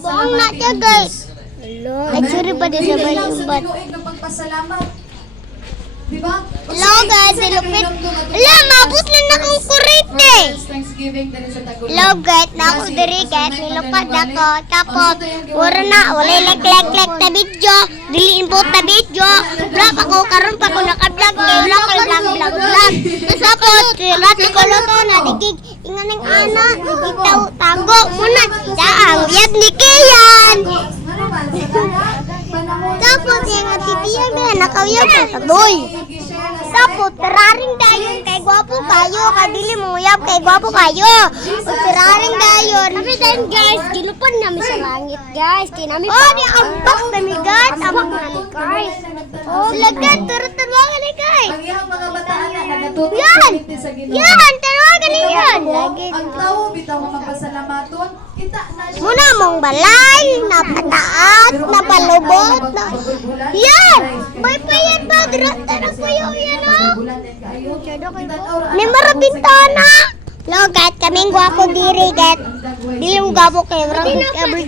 Buong na siya, guys. Ay, sorry pa din sabay yung bat. Diba? Hello, guys. Silupit. Ala, mabot lang na akong kurite. Hello, guys. Na ako diri, guys. Nilupad ako. Tapos, puro na. Wala like na video. Diliin po na video. Vlog ako. Karoon pa ko naka-vlog. Kaya wala ko vlog. Tapos, rato ko luto na. Digig. Ingan ng ana. Digig tago. Muna. Daang. Yad ni Kian. Tapos, yung atitiyang na nakawiyag ko sa doy. Tapos, tararing dayon kay gwapo kayo. Kadili mo uyab kay gwapo kayo. Tararing dayon. Tapi dayon guys, ginupan namin sa langit guys. Kinami pa. Oh, di ambak namin guys. Ambak namin guys. Oh, lagad. Tarutan ni guys. Yan! Yan! Tarutan ni yan. Ang tao, bitaw magpasalamaton. Kita na siya. Muna mong balay, napataas, napalubot. Yan! May payan ba? Tarang pa yung yan oh. May marabintana. Hello guys, kaming gwapo diri guys. Dili mo gwapo kayo.